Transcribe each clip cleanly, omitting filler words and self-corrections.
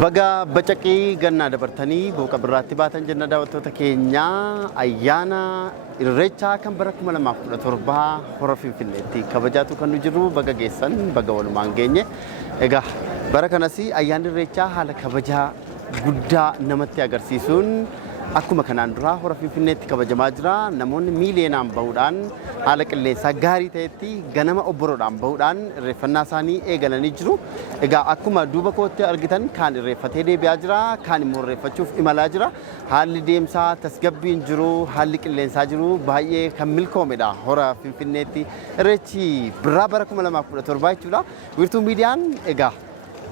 Baga bacaqii gannaa dabartanii buuqa birraatti baatan jenna daawwattoota keenyaa ayyaana irreechaa kan bara 2017 hora Finfinneetti kabajaatu kan nu jiru baga geessan baga walumaan geenye egaa bara kanas ayyaanni irreechaa haala kabajaa guddaa namatti agarsiisuun akkuma kanaan dura hora Finfinneetti kabajamaa jira namoonni miiliyoonaan bahuudhaan haala qilleensaa gaarii ta'etti ganama obboroodhaan bahuudhaan irreeffannaa isaanii eegalanii jiru. Egaa akkuma duuba kootti argitan kaan irreeffatee deebi'aa jira kaan immoo irreeffachuuf imalaa jira. Haalli deemsaa tasgabbiin jiru haalli qilleensaa jiru baay'ee kan milkoomedha hora Finfinneetti irreechi birraa bara 2017 jechuudha. Wiirtuu miidiyaan egaa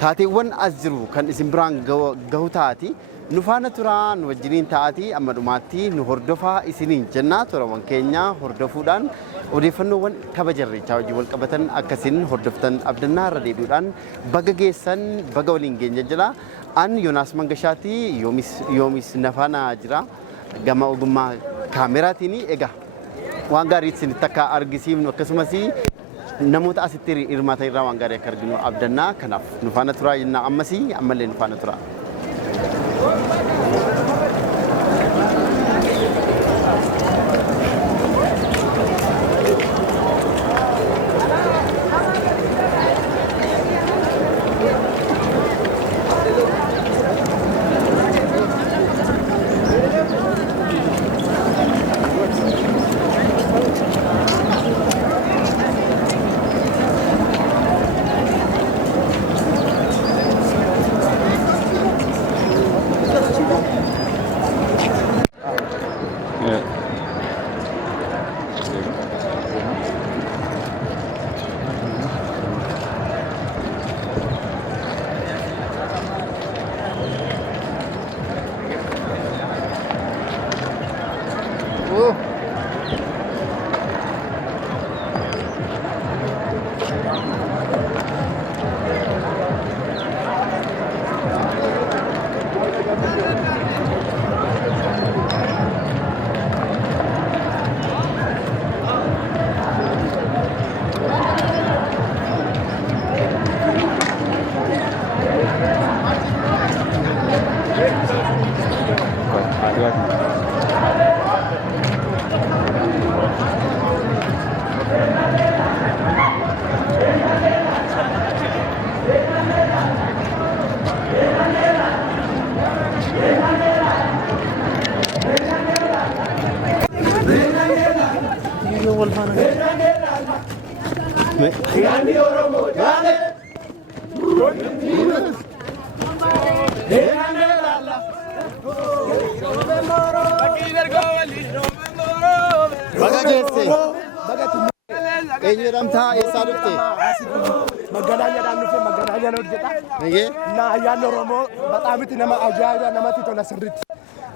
taateewwan as jiru kan isin biraan gahu taati. Nufaana turaan wajjiniin taa'atii amma dhumaatti nu hordofaa isiniin jenna torawwan keenya hordofuudhaan odeeffannoowwan kabaja irreechaa wajjin wal qabatan akkasiin hordoftan abdannaa irra deebi'uudhaan baga geessan baga waliin geenya jira. An Yoonaas Mangashaati yoomis nafaana jira gama ogummaa kaameraatiin egaa waan gaarii isinitti akka argisiifnu akkasumas namoota asitti hirmaatan irraa waan gaarii akka arginu abdannaa kanaaf nufaana turaa jennaa ammallee nufaana turaa.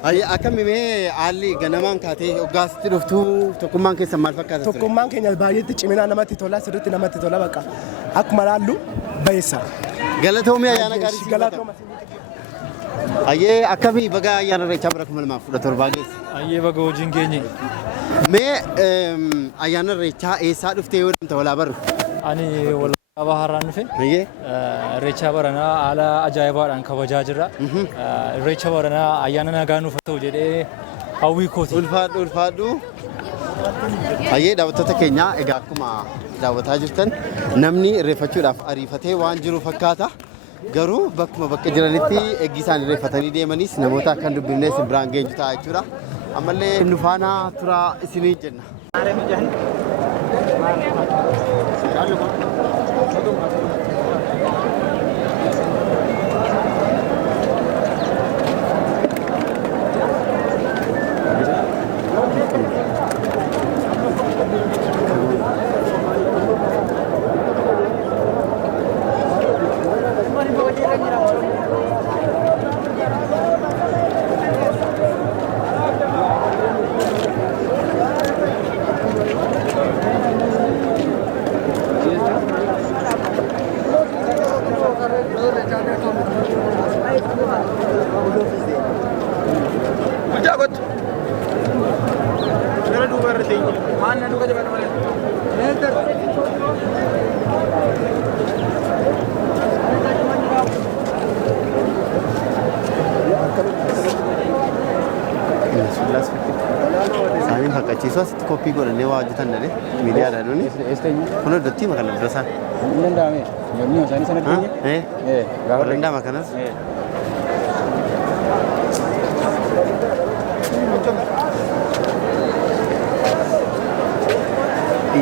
Akkamitti haalli ganamaan kaatee hoggaasitti dhuftu tokkummaan keessa maal fakkaata? Tokkummaan keenya baay'eetti ciminaa namatti tola sirriitti namatti tola bakka akkuma laallu bayeessa. Galatoomii ayyaana gaarii galatooma. Ayyee akkamii baga ayyaana irreechaa bara 2017 geesse? Ayyee baga wajjin geenye. Mee ayyaana irreechaa eessaa dhuftee yoo dhamta walaa barru? Ani Abaa haraan dhufe irreecha baranaa haala ajaa'ibaadhaan kabajaa jirra. Irreecha baranaa ayyaana nagaa nuuf ta'u jedhee hawwii kooti. Ulfaadhu. Ayyee daawwattoota keenya egaa akkuma daawwataa jirtan namni irreeffachuudhaaf ariifatee waan jiru fakkaata. Garuu bakka jiranitti eegii isaan irreeffatanii deemanis namoota kan dubbifnee isin biraan geenyu ta'a jechuudha. Ammallee nufaana turaa isinii jenna. barbachiisu asitti koppii godhannee waa hojjetan dha miidiyaadhaan nuni. Kun iddootti makana bira isaan. Hin danda'ame. Yommuu isaanii sanatti gaafa danda'ama kanas.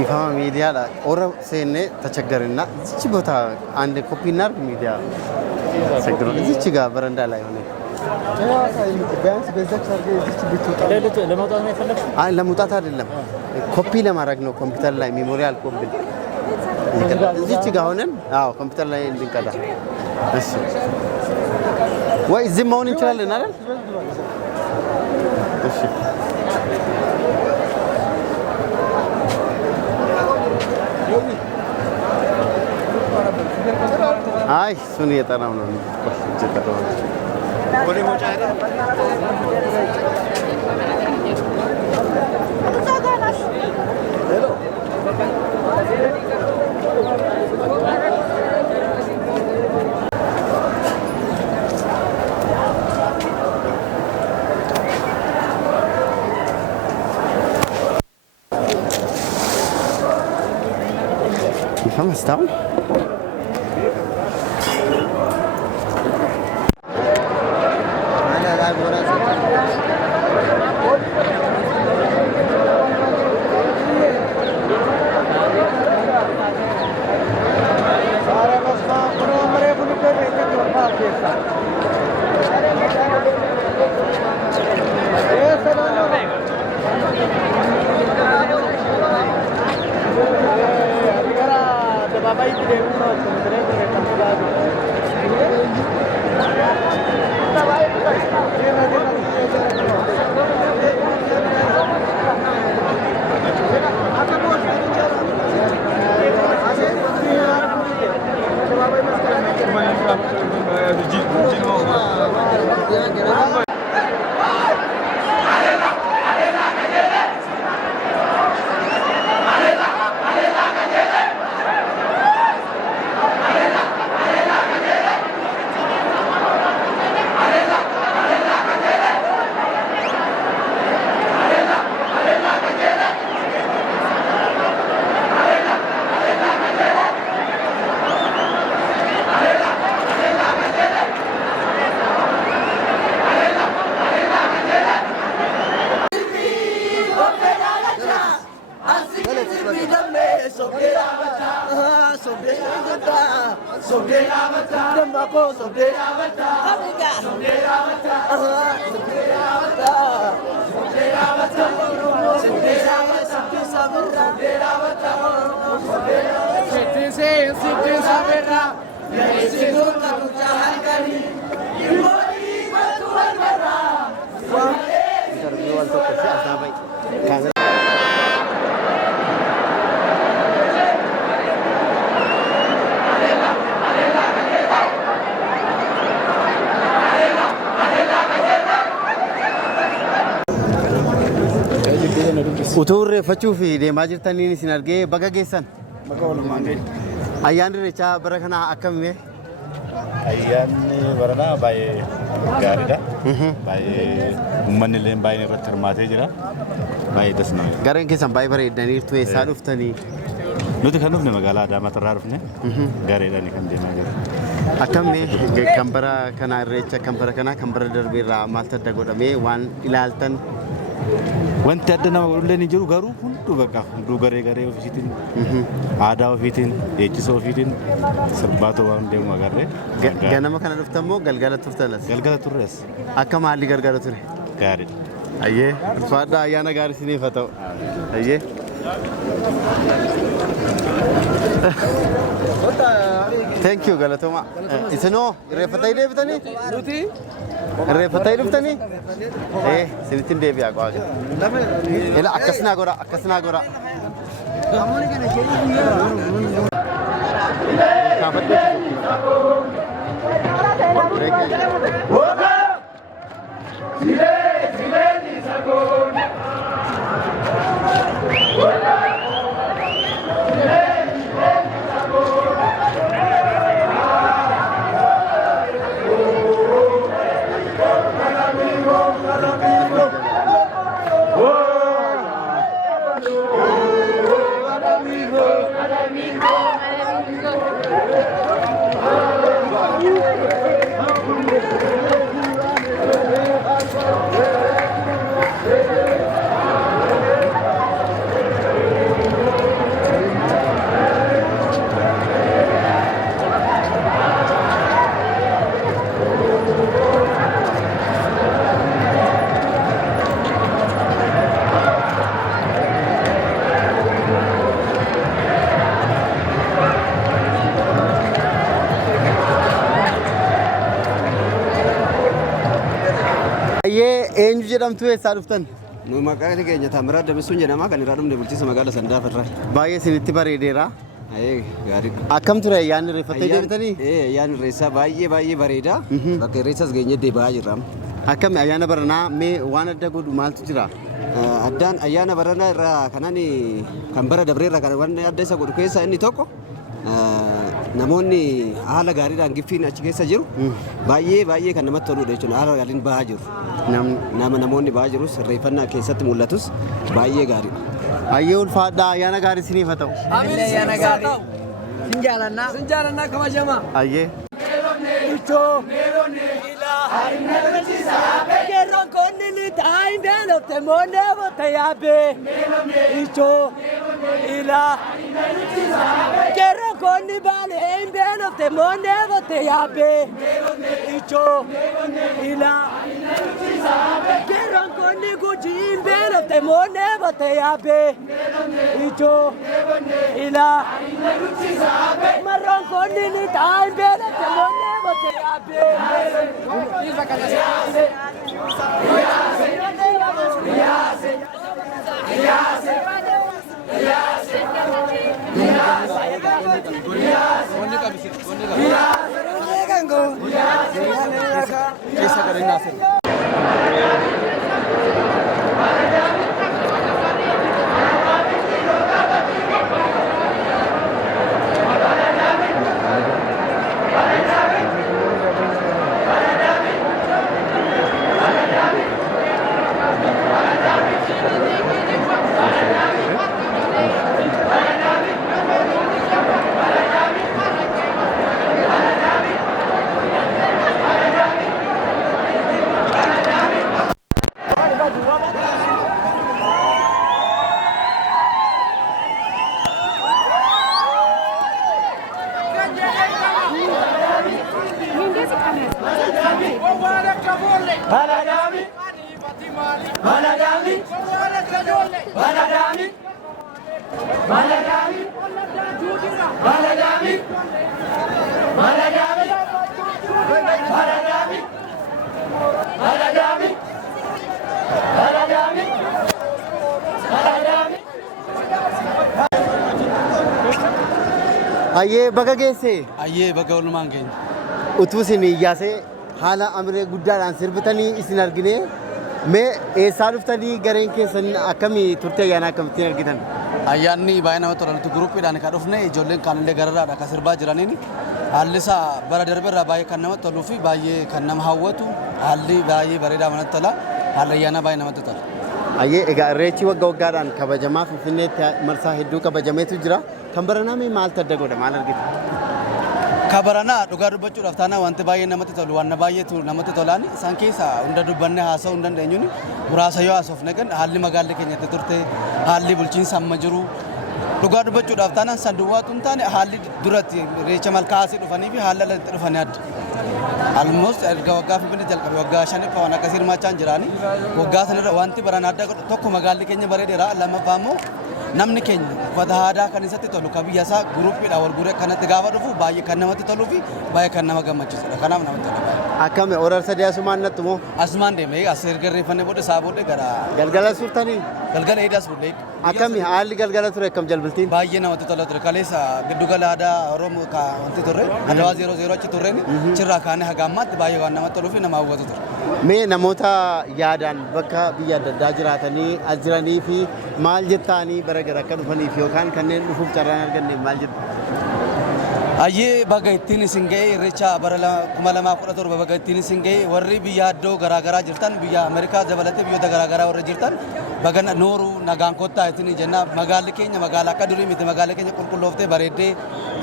Ifama miidiyaadha. Ora seennee tachaggarinna. Zichi boota aande koppii naar miidiyaa. Sagiro. Zichi gaa barandaa laa yoone. ቢያንስ በዛች አድርገህ እዚች ብትወጣ ለመውጣት ነው የፈለግሽው? አይ ለመውጣት አይደለም። ኮፒ ለማድረግ ነው ኮምፒውተር ላይ ሜሞሪያል ኮፒ እዚች ጋር ሆነን አዎ ኮምፒውተር ላይ እንድንቀዳ። እሺ ወይ እዚህ መሆን እንችላለን አይደል? እሺ አይ እሱን እየጠራው ነው ወደ ሞጫ አይደል? خمس دقايق utuu reeffachuu fi deemaa jirtaniin isin argee baga geessan. Baga walumaan ga'e. Ayyaanni Irreechaa bara kanaa akkamii? Ayyaanni baranaa baay'ee gaariidha. Baay'ee uummanni illee baay'een irratti hirmaatee jira. Baay'ee dasnaa. Gareen keessan baay'ee bareedaniirtu eessaa dhuftanii? Nuti kan dhufne magaalaa Adaamaatirraa dhufne gareedhaan kan deemaa jirra. Akkamii kan bara kanaa Irreecha kan bara kanaa kan bara darbeerraa maaltu adda godhamee waan ilaaltan? Wanti adda nama godhulleen hin jiru garuu hunduu bakka hunduu garee ofiitiin aadaa ofiitiin eeggisa ofiitiin sirbaatoo waan deemu agarree. Ganama kana dhuftan moo galgala turtanas? Galgala turres. Akka maalli gargaara ture? Gaariidha. Ayyee ulfaadhaa ayyaana gaarii isiniif haa ta'u. Ayyee. Thank you galatooma. Isinoo irreeffatanii deebitanii? Nuti irreeffatanii dhuftanii? Sinittiin deebi'aa qo'aa. Ila akkasnaa godha akkasnaa godha. jedhamtu eessaa dhuftan? Nu maqaan keenya Taamiraat Damisuun jedhama kan irraa dhumne bulchiinsa magaalaa Sandaaf irraa. Baay'ee isinitti bareedeera. Gaarii. Akkam ture ayyaanni irreeffattee deebitanii? Ayyaanni irreessaa baay'ee bareeda. Bakka irreessas geenye deebi'aa jirra. Akkami ayyaana baranaa mee waan adda godhu maaltu jira? Addaan ayyaana baranaa irraa kan bara dabree irraa kan waan adda isa godhu keessaa inni tokko namoonni haala gaariidhaan giffiin achi keessa jiru baay'ee kan namatti toludha jechuudha. Haala gaariin bahaa jiru. Namoonni bahaa jirus irreeffannaa keessatti mul'atus baay'ee gaariidha. Ayyee ulfaadhaa ayyaana gaarii isiniif haa ta'u. Amiin ayyaana gaarii. Sinjaalannaa kabajamaa. Ayyee. Ichoo. Kerron konni litaa indeen of temoonee bote yaabee. Ichoo. Ila. Kerron konni baalee indeen of temoonee bote yaabee. Ichoo. Ila. Kerron konni gujii indeen of temoonee bote yaabee. Ichoo. Ila. Marron konni litaa indeen of temoonee bote yaabee. Ayyee baga geesse. Ayyee baga walumaan keenya. Utuu isin iyyaasee haala amiree guddaadhaan sirbitanii isin argine mee eessaa dhuftanii gareen keessan akkamii turte ayyaana akkamittiin argitan? Ayyaanni baay'ee namatti tola. Nuti guruppiidhaan kan dhufne ijoolleen kaanillee gararraadha kan sirbaa jiraniin haalli isaa bara darbeerraa baay'ee kan namatti toluu fi baay'ee kan nama hawwatu haalli baay'ee bareedaa namatti tola. Haalli ayyaana baay'ee namatti tola. Ayyee egaa irreechi waggaadhaan kabajamaa Finfinneetti marsaa hedduu kabajameetu jira. Kan baranaa mee maaltu adda godha maal argite? Kabaranaa dhugaa dubbachuudhaaf taanaa wanti baay'ee namatti tolu waan baay'eetu namatti tolaan isaan keessaa hunda dubbannee haasa'uu hin dandeenyuun muraasa yoo haasofne kan haalli magaalli keenyatti turte haalli bulchiinsa amma jiru dhugaa dubbachuudhaaf taanaan sanduuqaatu hin taane haalli duratti irreecha malkaasii dhufanii fi haala alatti dhufanii adda. Almost erga waggaa Finfinnee jalqabe waggaa 5 waan akkasii hirmaachaa jiranii waggaa sanarra wanti baran adda godhu tokko magaalli keenya bareedeera lammaffaa immoo namni keenya uffata aadaa kan isatti tolu kan biyya isaa guruppiidhaan wal guree kanatti gaafa dhufu baay'ee kan namatti toluu fi baay'ee kan nama gammachiisudha. Kanaaf namatti tola. Akkami orar sadii asumaan nattu moo? Asumaan deemee as erga irreeffannee booda isaa booda gara galgala suurtanii? Galgala eedaas fuudhee. Akkami haalli galgala ture akkam jalbiltiin? Baay'ee namatti tola ture. Kaleessa giddugala aadaa Oromoo wanti turre Adawaa 00 achi turreen chirraa kaanee haga ammaatti baay'ee waan namatti toluu fi nama hawwatu ture. Mee namoota yaadaan bakka biyya adda addaa jiraatanii as jiranii fi maal jettaanii bara gara akka dhufaniif yookaan kanneen dhufuuf carraan arganne maal jettu? Ayyee baga ittiin isin ga'e irreecha bara 2017 baga ittiin isin ga'e warri biyya addoo garaagaraa jirtan biyya Ameerikaa dabalatee biyyoota garaagaraa warri jirtan baga nooruu nagaan kottaa ittiin jenna magaalli keenya magaalaa akka durii miti magaalli keenya qulqullooftee bareeddee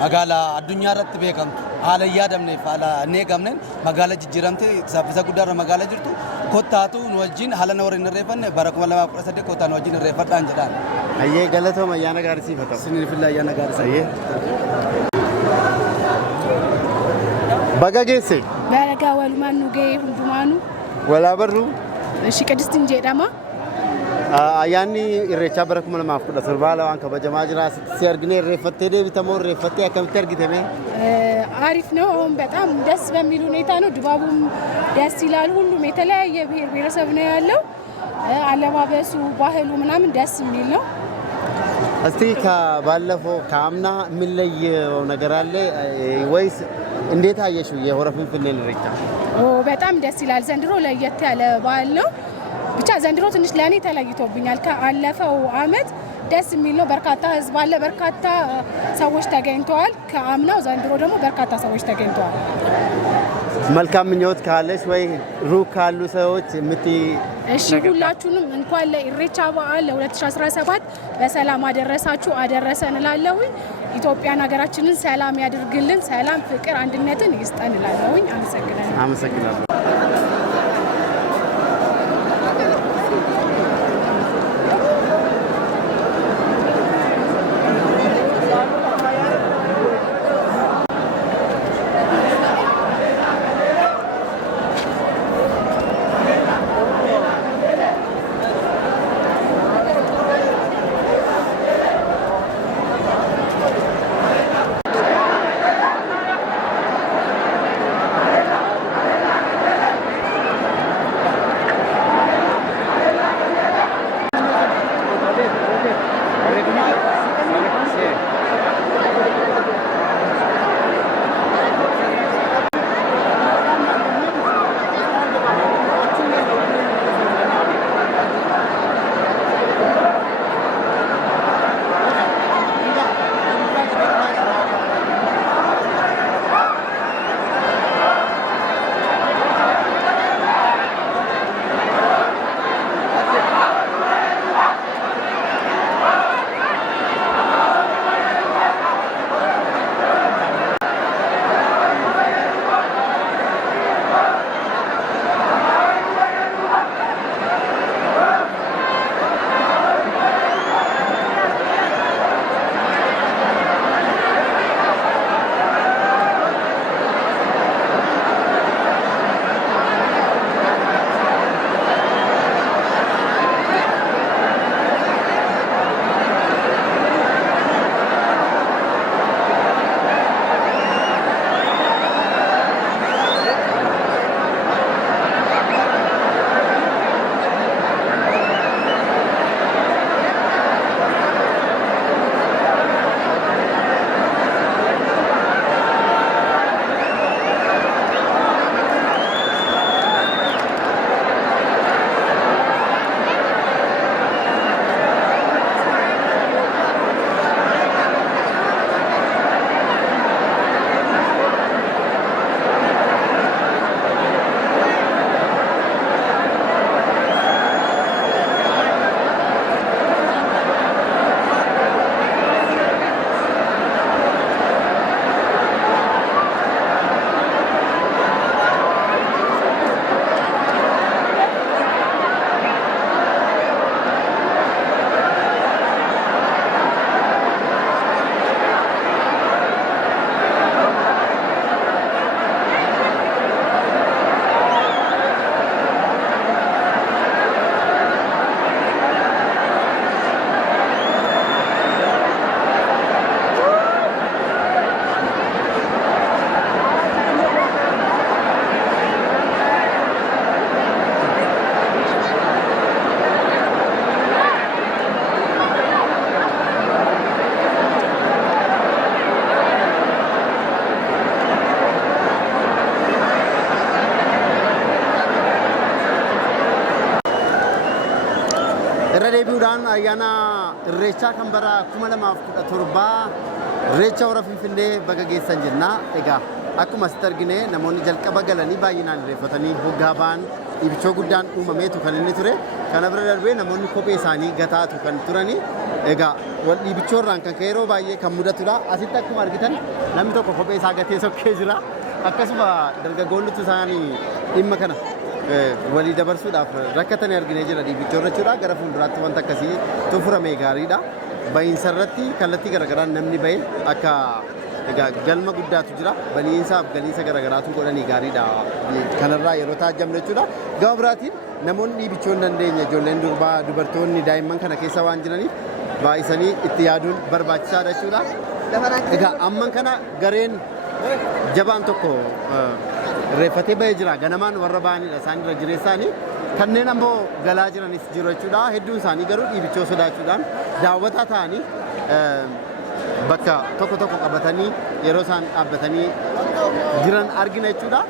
magaalaa addunyaa irratti beekamtu haala hin yaadamneef haala hin eegamneen magaalaa jijjiiramtee saffisa guddaarra magaalaa jirtu kottaatu nu wajjin haala na warri hin irreeffanne bara 2018 kottaa nu wajjin irreeffadhaan jedhaan. Ayyee galatooma ayyaana gaarii siif haa ta'u. Sinifilla ayyaana gaarii. Ayyee. Baga geesse. Baragaa walumaan nu ga'ee hundumaanu. Walaa barru. Shiqadistiin jedhama. Ayyaanni irreechaa bara 2017 haala waan kabajamaa jira si argine irreeffattee deebitamoo irreeffattee akkamitti argitame? አሪፍ ነው። አሁን በጣም ደስ በሚል ሁኔታ ነው። ድባቡም ደስ ይላል። ሁሉም የተለያየ ብሔር ብሔረሰብ ነው ያለው። አለባበሱ፣ ባህሉ ምናምን ደስ የሚል ነው። እስቲ ከባለፈው ከአምና የሚለየው ነገር አለ ወይስ እንዴት አየሽው የሆረ ፊንፊኔ ኢሬቻ? በጣም ደስ ይላል። ዘንድሮ ለየት ያለ በዓል ነው። ብቻ ዘንድሮ ትንሽ ለእኔ ተለይቶብኛል። ከአለፈው አመት ደስ የሚል ነው። በርካታ ህዝብ አለ፣ በርካታ ሰዎች ተገኝተዋል። ከአምናው ዘንድሮ ደግሞ በርካታ ሰዎች ተገኝተዋል። መልካም ምኞት ካለሽ ወይ ሩቅ ካሉ ሰዎች እሺ፣ ሁላችሁንም እንኳን ለኢሬቻ በዓል ለ2017 በሰላም አደረሳችሁ አደረሰን እላለሁኝ። ኢትዮጵያን ሀገራችንን ሰላም ያድርግልን። ሰላም፣ ፍቅር፣ አንድነትን ይስጠን እላለሁኝ። አመሰግናለሁ። irra deebi'uudhaan ayyaana irreechaa kan bara 2017 irreecha hora Finfinnee baga geessan jenna. Egaa akkuma asitti argine namoonni jalqaba galanii baay'inaan irreeffatanii hoggaa ba'an ibichoo guddaan uumameetu kan inni ture. Kana bira darbee namoonni kophee isaanii gataatu kan turani. Egaa wal ibichoorraan kan ka'e yeroo baay'ee kan mudatudha. Asitti akkuma argitan namni tokko kophee isaa gatee sokkee jira. Akkasuma dargaggoonnitu isaanii dhimma kana walii dabarsuudhaaf rakkatanii arginee jira ibichoorra jechuudha. Gara fuulduraatti wanta akkasii tufuramee gaariidha. Bahiinsa irratti kallattii garaagaraan namni bahee akka galma guddaatu jira. Baniinsaaf galiinsa garaagaraatu godhanii gaariidha. Kanarraa yeroo taajjabne jechuudha. Gama biraatiin namoonni ibichoo hin dandeenye ijoolleen durbaa dubartoonni daa'imman kana keessa waan jiraniif baay'isanii itti yaaduun barbaachisaadha jechuudha. Egaa amman kana gareen jabaan tokko irreeffatee bahee jira. Ganamaan warra ba'anidha isaan irra jireessaanii. kanneen ammoo galaa jiranis jiru jechuudha. Hedduun isaanii garuu dhiibichoo sodaachuudhaan daawwataa ta'anii bakka tokko tokko qabatanii yeroo isaan dhaabbatanii jiran argina jechuudha.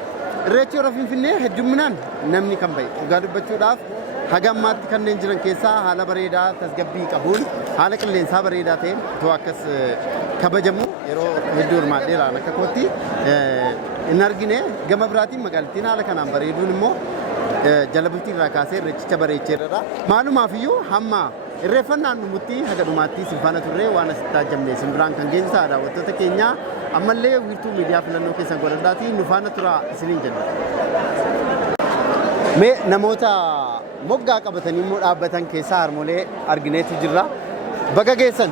Irreechi hora Finfinnee hedduminaan namni kan bahe dhugaa dubbachuudhaaf haga ammaatti kanneen jiran keessaa haala bareedaa tasgabbii qabuun haala qilleensaa bareedaa ta'een itoo akkas kabajamu yeroo hedduu hirmaadheeraan akka kootti hin argine. Gama biraatiin magaalattiin haala kanaan bareeduun immoo jala bultii irraa kaasee irreechicha bareecheerra. Maalumaafiyyuu hamma irreeffannaan dhumutti haga dhumaatti sinfaana turree waan asitti taajjabne simbiraan kan geenyu ta'a daawwattoota keenya ammallee wiirtuu miidiyaa filannoo keessan godhadhaatii nu faana turaa isiniin jenna. Mee namoota moggaa qabatanii immoo dhaabbatan keessaa harmolee argineetu jirra. Baga geessan.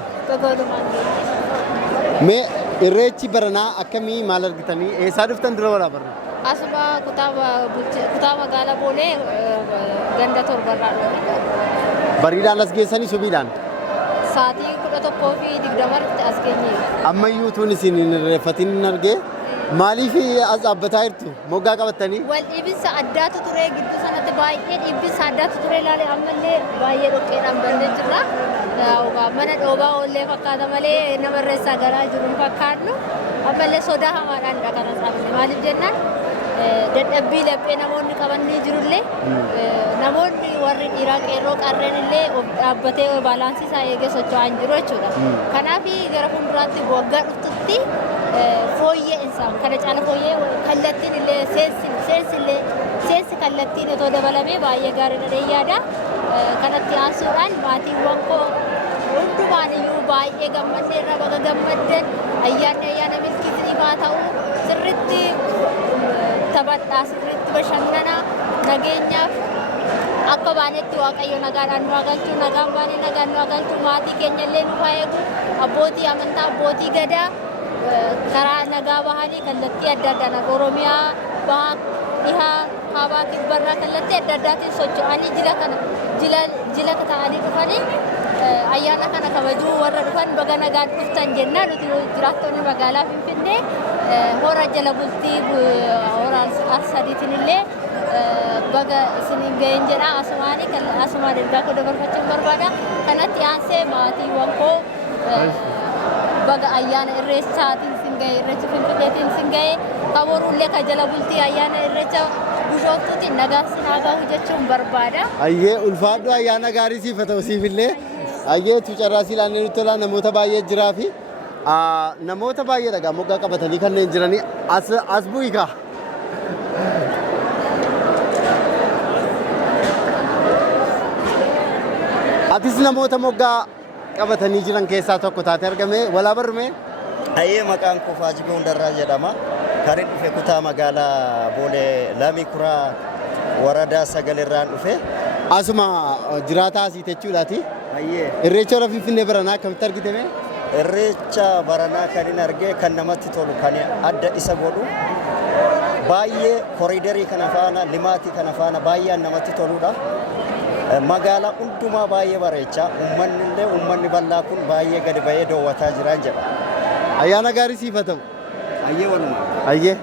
Mee irreechi baranaa akkamii maal argitanii eessaa dhuftan dura waraabarra? Asuma kutaa magaalaa Boolee ganda torbarraa dha. Bariidhaan as geessanii subiidhaan? Sa'aatii 11:20 as geenye. Ammayyuu tuun isin hin irreeffatin hin argee maaliif as dhaabbataa jirtu moggaa qabattanii? Wal dhiibinsa addaatu ture gidduu sanatti baay'ee dhiibinsa addaatu ture ilaalee ammallee baay'ee dhoqqeedhaan bandee jirra. Mana dhoobaa oollee fakkaata malee nama irreessaa garaa jiru hin fakkaannu. Ammallee sodaa hamaadhaan dha kana saafne maaliif jennaan dadhabbii laphee namoonni qabanii jirullee namoonni warri dhiiraa qeerroo qarreen illee dhaabbatee baalaansii isaa eegee socho'aa hin jiru jechuudha. Kanaaf gara fuulduraatti waggaa dhuftutti fooyyee isaa kana caala fooyyee kallattiin illee seensi kallattiin otoo dabalamee baay'ee gaariidha yaada. Kanatti aansuudhaan maatiiwwan koo hundumaan iyyuu baay'ee gammadee irra baga gammaddan ayyaana milkiitii haa ta'u sirriitti taphadhaa sirriitti bashannana nageenyaaf akka baanetti waaqayyo nagaadhaan nu galchu nagaan baanee nagaan nu galchu maatii keenya illee nu eegu abbootii amantaa abbootii gadaa karaa nagaa bahanii kallattii adda addaan Oromiyaa bahaa dhihaa kaabaa kibbarraa kallattii adda addaatiin socho'anii jila ta'anii dhufanii ayyaana kana kabajuu warra dhufan baga nagaan dhuftan jennaan nuti jiraattonni magaalaa Finfinnee hora jala bultii hora arsadiitiin illee baga isiniin ga'een jedha asumaan ergaa koo dabarfachuun barbaada. Kanatti aansee maatiiwwan koo baga ayyaana irreechaatiin sin ga'e irreecha Finfinneetiin sin ga'e kaboruullee ka jala bultii ayyaana irreecha Bishooftuutiin nagaan sin haa gahu jechuun barbaada. Ayyee ulfaadhu ayyaana gaarii siif haa ta'u siifillee. Ayyee tuucarraa siilaannee nutti tolaa namoota baay'ee jiraa fi namoota baay'ee dhagaa moggaa qabatanii kanneen jiranii as bu'i kaa. Atis namoota moggaa qabatanii jiran keessaa tokko taate argame walaa barrume. Ayyee maqaan koo Faajibee Hundarraa jedhama. Karin dhufe kutaa magaalaa Boolee Lamii Kuraa waradaa 9 irraan dhufe. Asuma jiraataa asii jechuudhaati. Irreecha hora Finfinnee baranaa akkamitti argitame? Irreecha baranaa kan hin argee kan namatti tolu kan adda isa godhu baay'ee koriidarii kana faana limaatii kana faana baay'ee namatti toludha. Magaalaa hundumaa baay'ee bareecha uummanni bal'aa kun baay'ee gadi ba'ee daawwataa jiran jedha. Ayyaana gaarii siif haa ta'u. Ayyee walumaa. Ayyee.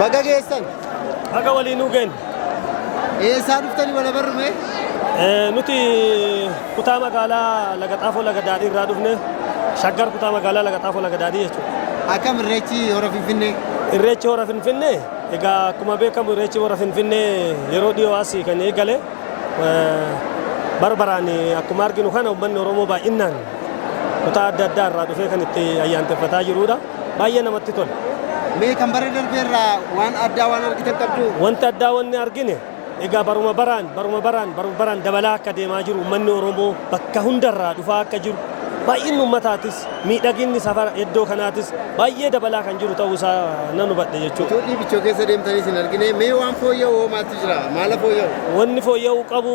Baga geessan. Baga waliin nuugeen. Eessaa dhuftanii wala barrume? Nuti kutaa magaalaa Lagaxaafoo Lagadaadhii irraa dhufne shaggar kutaa magaalaa Lagaxaafoo Lagadaadhii jechuudha. Akkam irreechi hora Finfinnee? Irreechi hora Finfinnee egaa akkuma beekamu irreechi hora Finfinnee yeroo dhiyoo asii kan eegale barbaraan akkuma arginu kana uummanni Oromoo baay'inaan kutaa adda addaa irraa dhufee kan itti ayyaaneffataa jirudha. Baay'ee namatti tola. Mee kan bara darbeerraa waan addaa waan argitan qabdu? Wanti addaa wanni argine egaa baruma baraan dabalaa akka deemaa jiru uummanni Oromoo bakka hundarraa dhufaa akka jiru baay'inni uummataatis miidhaginni safara iddoo kanaatis baay'ee dabalaa kan jiru ta'uu isaa nan hubadhe jechuudha. Tuudhii bichoo keessa deemtanii sin argine mee waan fooyya'u maaltu jira? Maala fooyya'u? Wanni fooyya'uu qabu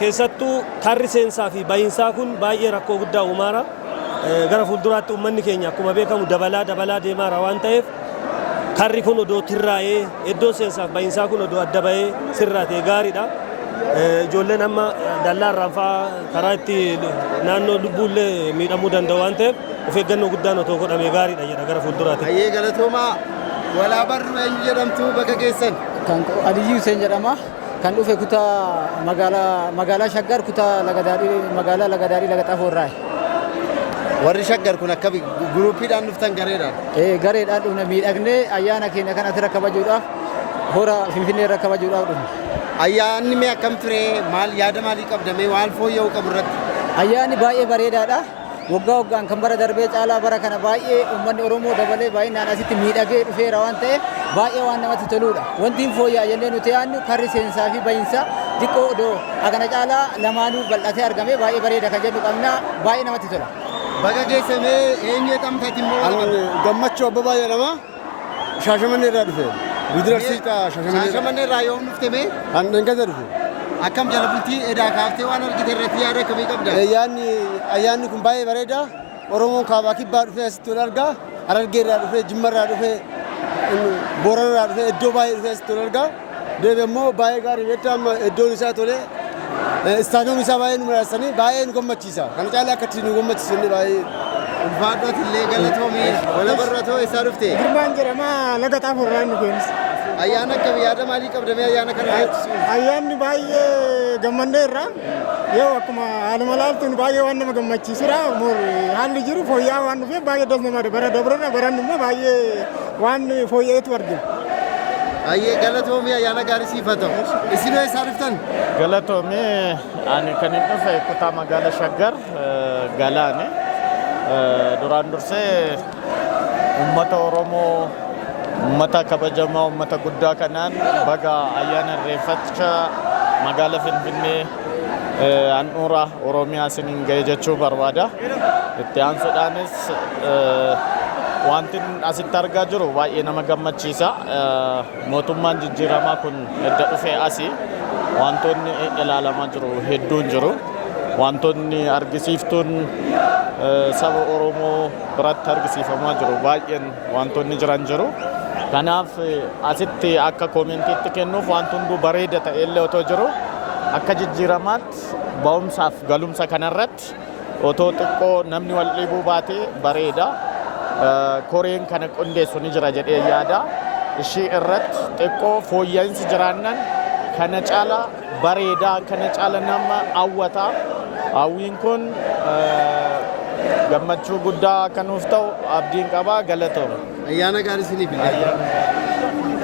keessattuu karri seensaa fi bahiinsaa kun baay'ee rakkoo guddaa uumaara. Gara fuulduraatti uummanni keenya akkuma beekamu dabalaa deemaara waan ta'eef karri kun odoo tirraa'ee iddoon seensaaf bahiinsaa kun odoo adda bahee sirraatee gaariidha. Ijoolleen amma dallaa irraan fa'aa karaa itti naannoo lubbuullee miidhamuu danda'u waan ta'eef of eeggannoo guddaan otoo godhamee gaariidha jedha gara fuulduraatti. Hayyee galatoomaa walaa barru eenyu jedhamtu bakka geessan? Kan Aliyyii Hussein jedhama. Kan dhufe kutaa magaalaa Shaggar kutaa magaalaa Lagadaadhii Lagaxaafoo irraa. Warri Shaggar kun akka guruupiidhaan dhuftan gareedhaan? Gareedhaan dhufne miidhagnee ayyaana keenya kan asirra kabajuudhaaf hora Finfinnee irra kabajuudhaaf dhufne. Ayyaanni mee akkam ture? Maal yaada maalii qabda? Mee waan fooyya'uu qabu irratti? Ayyaanni baay'ee bareedaadha. Waggaan kan bara darbee caalaa bara kana baay'ee uummanni Oromoo dabalee baay'inaan asitti miidhagee dhufeera waan ta'eef baay'ee waan namatti toludha. Wanti fooyya'a jennee nuti yaadnu karri seensaa fi bahiinsaa xiqqoo odoo akkana caalaa lamaanuu bal'atee argame baay'ee bareeda kan jennu qabna baay'ee namatti tola. Baga geessamee eenyu xamtati immoo? Gammachuu Abbabaa jedhama. Shaashamannee irraa dhufe. Bidirarsiidha Shaashamannee irraa yoom dhufte mee? Kan dhangata dhufu. Akkam jala bultii edaa kaaftee waan argite irratti yaada akkamii qabda? Ayyaanni kun baay'ee bareeda. Oromoon kaabaa kibbaa dhufee asitti wal argaa. Harargee irraa dhufee, Jimma irraa dhufee, Boorana irraa dhufee iddoo baay'ee dhufee asitti wal argaa. Deebi immoo baay'ee gaarii beektaa amma iddoon isaa tolee. Istaadiyoon isaa baay'ee nu muraasanii baay'ee nu gammachiisa. Kana caalaa akkatti nu gammachiisu inni baay'ee. Ulfaadhooti illee galatoomii wala barratoo isaa dhufte. Girmaan jedhama laga xaafuu irraa inni keenis. Ayyaana akkamii yaada maalii qabdamee ayyaana kana irratti? Ayyaanni baay'ee gammannee irraa yoo akkuma haaluma laaltuun baay'ee waan nama gammachiisudha. Haalli jiru fooyya'aa waan dhufeef baay'ee das namadha. Bara dabrana baranni immoo baay'ee waan fooyya'eetu argina. Ayyee galatoomii ayyaana gaarii siifata. Isinoo isaa dhuftan? Galatoomii ani kan hin dhufe kutaa magaala Shaggar Galaani. Duraan dursee uummata Oromoo uummata kabajamaa uummata guddaa kanaan baga ayyaana irreeffacha magaala Finfinnee handhuura Oromiyaa isiniin ga'e jechuu barbaada. Itti aansuudhaanis wanti asitti argaa jiru baay'ee nama gammachiisa. Mootummaan jijjiiramaa kun edda dhufee asii wantoonni ilaalamaa jiru hedduun jiru. Wantoonni argisiiftuun saba Oromoo biratti argisiifamaa jiru baay'een wantoonni jiran jiru. Kanaaf asitti akka koomentiitti kennuuf wanti hunduu bareeda ta'e illee otoo jiru akka jijjiiramaatti ba'umsaaf galumsa kanarratti otoo xiqqoo namni wal dhiibuu baatee bareeda. Koreen kana qindeessu ni jira jedhee yaada. Ishii irratti xiqqoo fooyya'insi jiraannan kana caala bareedaa kana caala nama hawwataa. Hawwiin kun gammachuu guddaa akka nuuf ta'u abdiin qabaa galatooma. Ayyaana gaarii isiniif illee.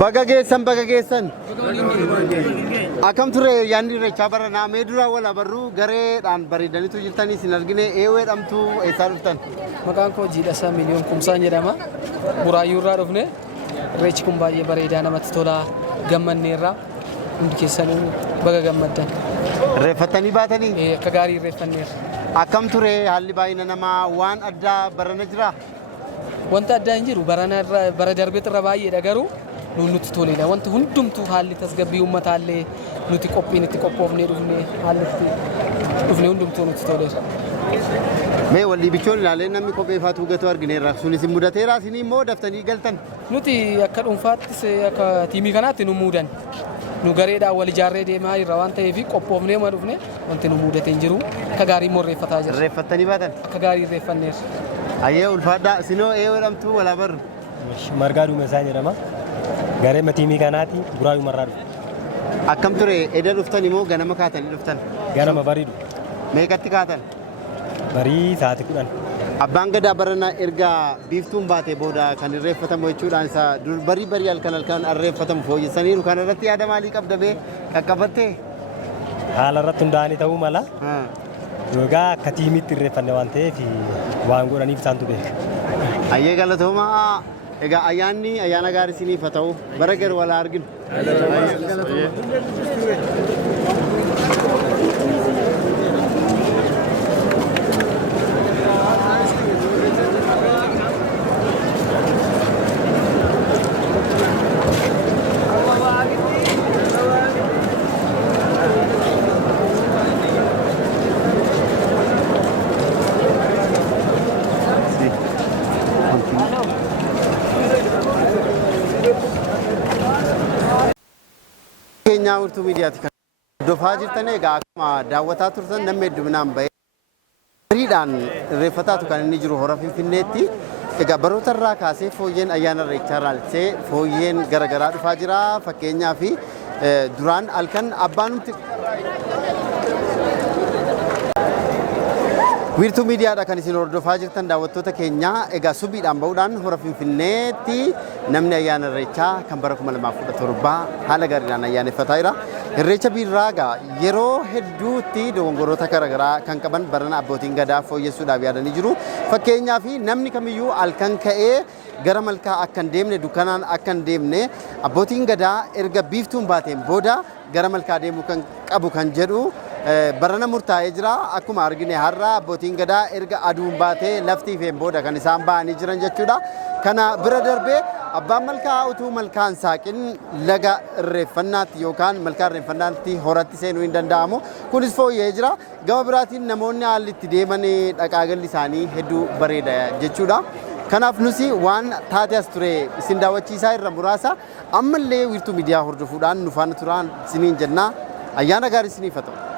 Baga geessan. Akkam ture yaadni irreechaa baranaa mee dura wal abarruu gareedhaan bareedaniitu jirtanii isin argine eeweedhamtu eessaa dhuftan? Maqaan koo Jiidhasaa Miliyoon Kumsaan jedhama. Buraayyuu irraa dhufne. Irreechi kun baay'ee bareedaa namatti tola gammanneerra. Hundi keessanuu baga gammaddan. Irreeffattanii baatanii? Akka gaarii irreeffanneerra. Akkam ture haalli baay'ina namaa waan addaa barana jira? Wanta addaa hin jiru bara darbeet irra baay'eedha garuu nuti toleedha. Wanti hundumtuu haalli tasgabbii uummataallee nuti qophiin itti qophoofnee haalli itti dhufne hundumtuu nuti toleedha. Mee walii bichoon ilaalee namni kophee faatuu gatu argineerra. Sunis mudateera isin immoo daftanii galtan. Nuti akka dhuunfaattis akka tiimii kanaatti nu muudan. Nu gareedhaan wal ijaarree deemaa jirra waan ta'eef qophoofnee ma dhufne wanti nu mudatee hin jiru. Akka gaarii immoo irreeffataa jirra. Irreeffattanii baatan? Akka gaarii irreeffanneerra. Ayyee ulfaadhaa isinoo eeweedhamtu wal abarru. Margaa Duumessaa jedhama. Garee tiimii kanaati Buraayyuu marraa dhufe. Akkam ture edda dhuftan immoo ganama kaatanii dhuftan? Ganama bariidu. Meeqatti kaatan? Barii sa'aatii 10. Abbaan gadaa baranaa erga biiftuun baatee booda kan irreeffatamu jechuudhaan isa barii halkan irreeffatamu fooyyessaniiru. Kana irratti yaada maalii qabdamee qaqqabattee? Haala irratti hundaa'anii ta'uu mala. Yookaan akka tiimiitti irreeffanne waan ta'eef waan godhaniif isaantu beeka. Ayyee galatoomaa. Egaa ayyaana gaarii isiniif haa ta'u bara gara wal arginu. Kenya urtuu miidiyaati. Dofaa jirtanii egaa akkuma daawwataa turtan namni hedduminaan bahee hiriidhaan irreeffataatu kan inni jiru hora Finfinneetti. Egaa baroota irraa kaasee fooyyeen ayyaana irreechaa ilaalchisee fooyyeen garaagaraa dhufaa jira. Fakkeenyaaf duraan halkan abbaanumti wiirtuu miidiyaadha kan isin hordofaa jirtan daawwattoota keenya. Egaa subiidhaan bahuudhaan hora Finfinneetti namni ayyaana irreechaa kan bara 2017 haala gaariidhaan ayyaaneffataa jira. Irreecha birraagaa yeroo hedduutti dogongoroota garaagaraa kan qaban barana abbootiin gadaa fooyyessuudhaaf yaadanii jiru. Fakkeenyaaf namni kamiyyuu halkan ka'ee gara malkaa akka hin deemne dukkanaan akka hin deemne abbootiin gadaa erga biiftuun baateen booda gara malkaa deemuu kan qabu kan jedhu barana murtaa'ee jira. Akkuma argine har'a abbootiin gadaa erga aduun baatee laftii feen booda kan isaan ba'anii jiran jechuudha. Kana bira darbee abbaan malkaa utuu malkaan saaqin laga irreeffannaatti yookaan malkaa irreeffannaatti horatti seenuu hin danda'amu. Kunis fooyya'ee jira. Gama biraatiin namoonni haalli itti deeman dhaqaagalli isaanii hedduu bareeda jechuudha. Kanaaf nusi waan taatee as ture isin daawwachiisaa irra muraasa ammallee wiirtuu miidiyaa hordofuudhaan nu faana turaan isiniin jenna. Ayyaana gaarii isiniif haa ta'u.